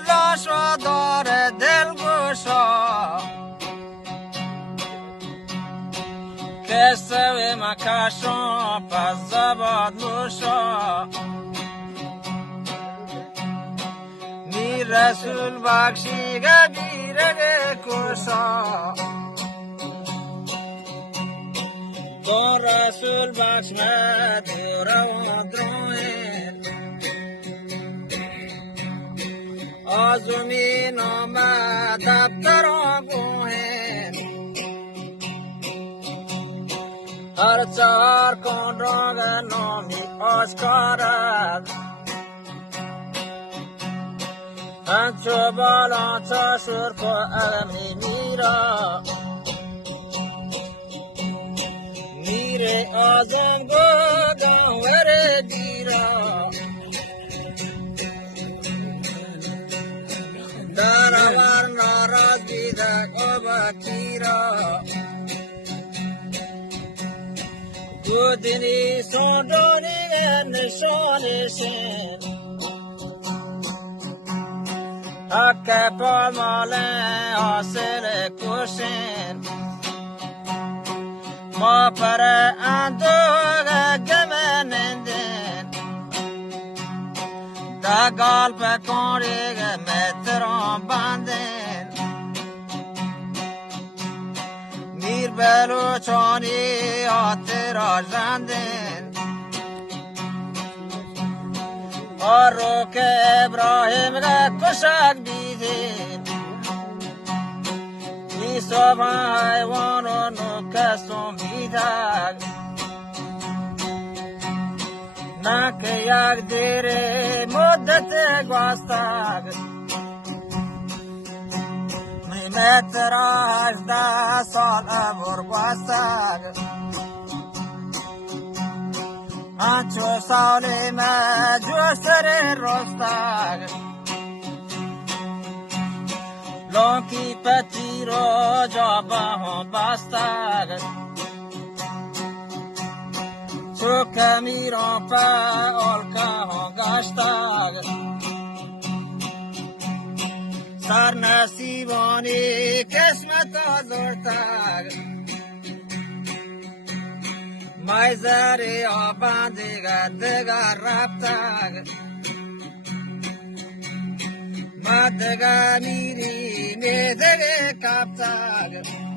لاشو داره دلگوشا کسوی مکشون پس زباد موشا می رسول بخشی گبیره کوشا دون رسول بخش مدور و دروین آزومی نامه دفتر آگوهن هر چهار کن رنگ نامی آشکارد همچو بالا چشور کو علمی میرا میره آزم گو گنور بیرا دروار ناراز بیدک آبا تیرا دو دنی سندانی نشانشن حق پامال حاصل کشن ما پر اندوه گمنندن دا گال پکاری متران بندن میر بلوچانی آترا جندن اور رو که ابراهیم کشک بیدین ای صبح حیوان و نکستون بیدک نه که یک دیر مدت گواستک متر 18 سال ابر گواستک آنچو سالی جوشتر رستک لونکی پتی رو جابه هم بستک چو کمیران پا اولکه هم گشتک سر نصیبانی قسمت آزرتک مایزری آبان دیگر رفتک ما دیگر میری می دیگر کپتک